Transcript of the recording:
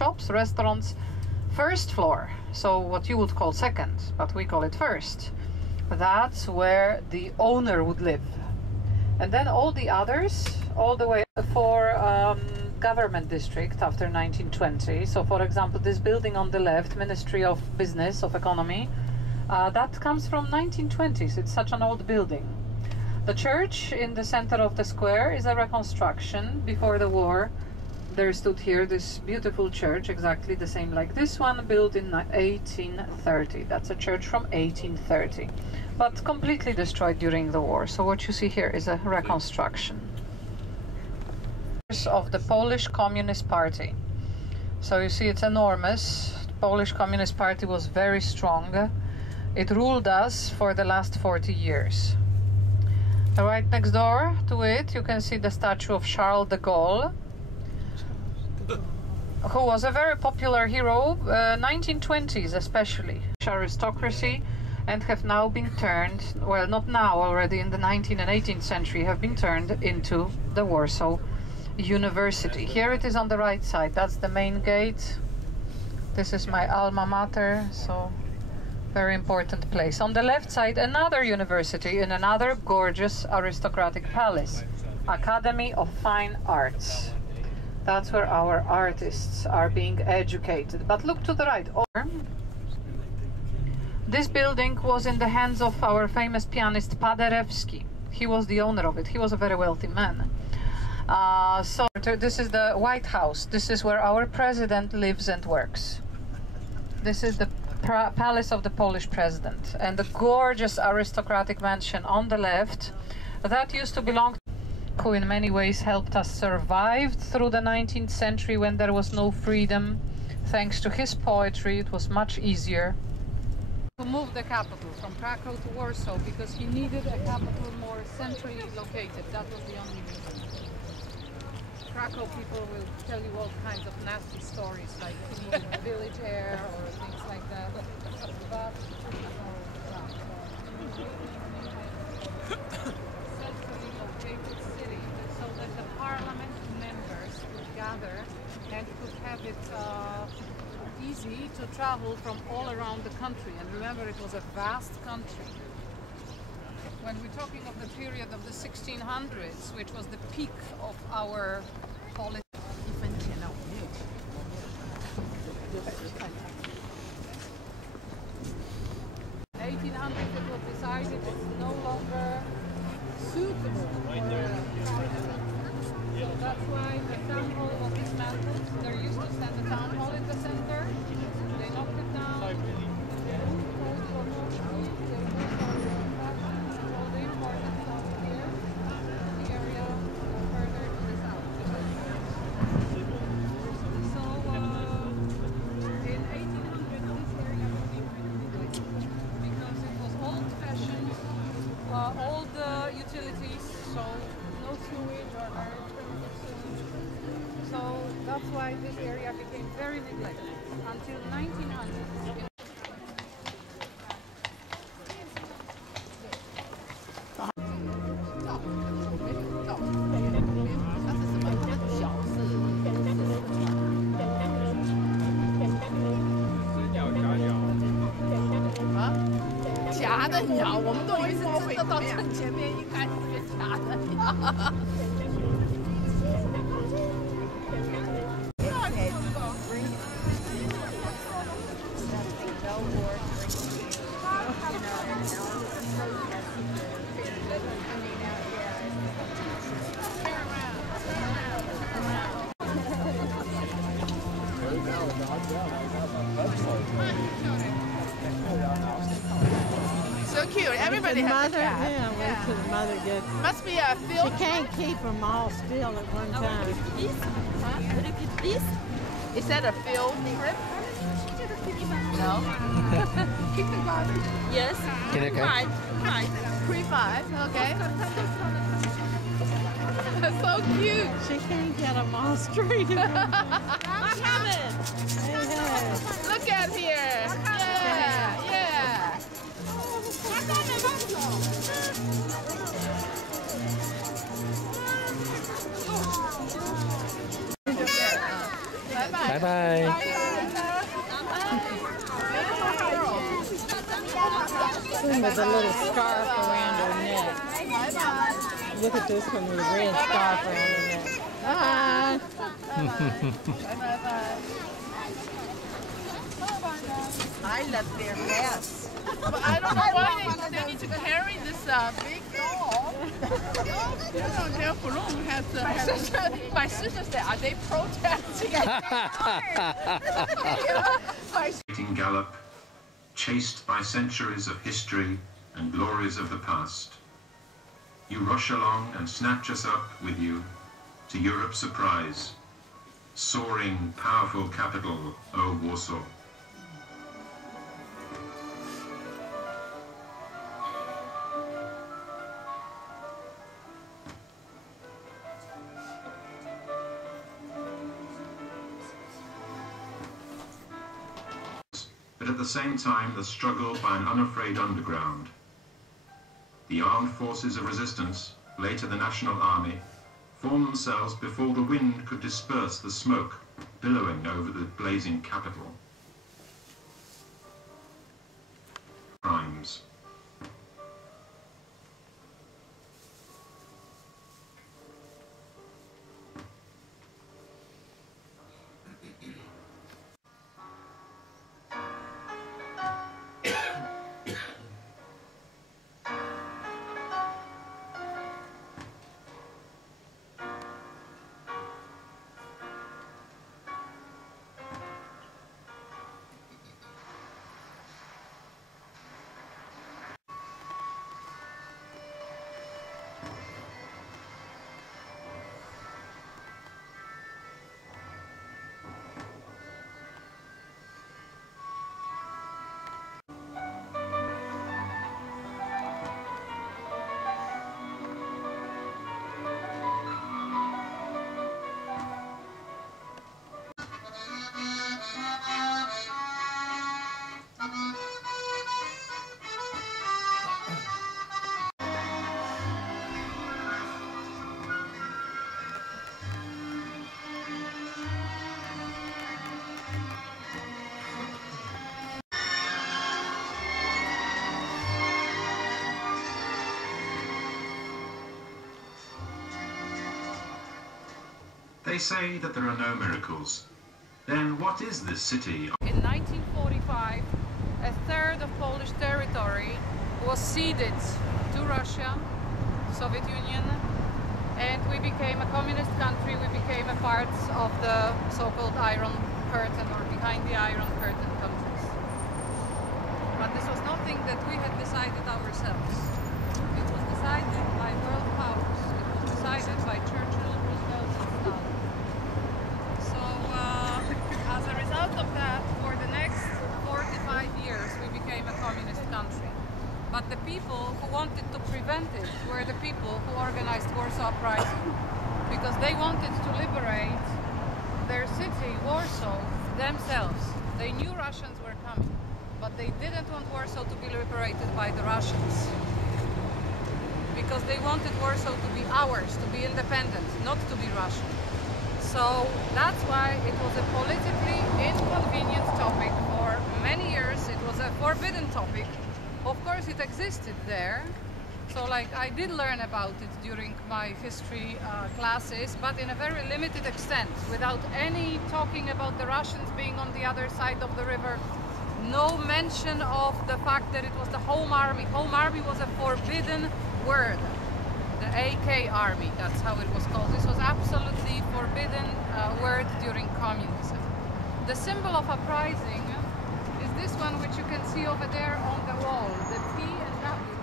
shops, restaurants. First floor, so what you would call second, but we call it first. That's where the owner would live. And then all the others, all the way for government district after 1920. So for example, this building on the left, Ministry of Business, of Economy, that comes from 1920s. It's such an old building. The church in the center of the square is a reconstruction. Before the war, there stood here this beautiful church, exactly the same like this one, built in 1830. That's a church from 1830, but completely destroyed during the war. So what you see here is a reconstruction of the Polish Communist Party. So you see it's enormous. The Polish Communist Party was very strong. It ruled us for the last 40 years. Right next door to it, you can see the statue of Charles de Gaulle, who was a very popular hero, 1920s especially. Aristocracy, and have now been turned, well, not now, already in the 19th and 18th century, have been turned into the Warsaw University. Here it is on the right side. That's the main gate. This is my alma mater, so very important place. On the left side, another university in another gorgeous aristocratic palace, Academy of Fine Arts. That's where our artists are being educated. But look to the right. This building was in the hands of our famous pianist Paderewski. He was the owner of it. He was a very wealthy man. So this is the White House. This is where our president lives and works. This is the palace of the Polish president. And the gorgeous aristocratic mansion on the left, that used to belong to, who in many ways helped us survive through the 19th century when there was no freedom. Thanks to his poetry, it was much easier to move the capital from Krakow to Warsaw, because he needed a capital more centrally located. That was the only reason. Krakow people will tell you all kinds of nasty stories, like he needed a village air or things like that. But centrally located city, so that the parliament members could gather and could have it easy to travel from all around the country. And remember, it was a vast country. When we're talking of the period of the 1600s, which was the peak of our politics. 1800s, it was decided it's no longer suitable for so that's why the town hall was dismantled. There used to stand a town hall in the center. They knocked it down. They moved close to a more street. They moved on to all the important stuff here. The area further to the south. So in 1800, this area became really big because it was old-fashioned, old utilities, so no sewage or very primitive sewage. So that's why this area became very neglected until 1900.夹的鸟，我们都以为是真的到正前面，一开始是夹的鸟。So cute. Everybody has a cat. Yeah, wait till the mother gets. Must be a field. She can't keep them all still at one time. Repeat, please. Is that a field trip? No. Kindergarten. Yes. Pre-5. Pre-5. Okay. That's so cute. She can't get them all straight. Look at here. Yeah. Yeah. Bye-bye. With a little scarf around her neck. Look at this one with a red scarf around her neck. Bye. I love their mess. But I don't know why they need to carry this big doll. You know, their room has my sister said, are they protesting? Gallop, chased by centuries of history and glories of the past. You rush along and snatch us up with you to Europe's surprise, soaring, powerful capital, O Warsaw. But at the same time, the struggle by an unafraid underground. The armed forces of resistance, later the National Army, formed themselves before the wind could disperse the smoke billowing over the blazing capital. Crimes. They say that there are no miracles. Then what is this city? In 1945, a third of Polish territory was ceded to Russia, Soviet Union, and we became a communist country. We became a part of the so-called Iron Curtain, or behind the Iron Curtain countries. But this was nothing that we had decided ourselves. It was decided by world powers. It was decided by Churchill, Roosevelt, and Stalin. So, as a result of that, for the next 45 years, we became a communist country. But the people who wanted to prevent it were the people who organized Warsaw Uprising, because they wanted to liberate their city, Warsaw, themselves. They knew Russians were coming, but they didn't want Warsaw to be liberated by the Russians, because they wanted Warsaw to be ours, to be independent, not to be Russian. So that's why it was a politically inconvenient topic for many years. It was a forbidden topic. Of course, it existed there. So, like, I did learn about it during my history classes, but in a very limited extent, without any talking about the Russians being on the other side of the river. No mention of the fact that it was the Home Army. Home Army was a forbidden word. The AK Army, that's how it was called. This was absolutely forbidden word during communism. The symbol of uprising is this one, which you can see over there on the wall, the P and W.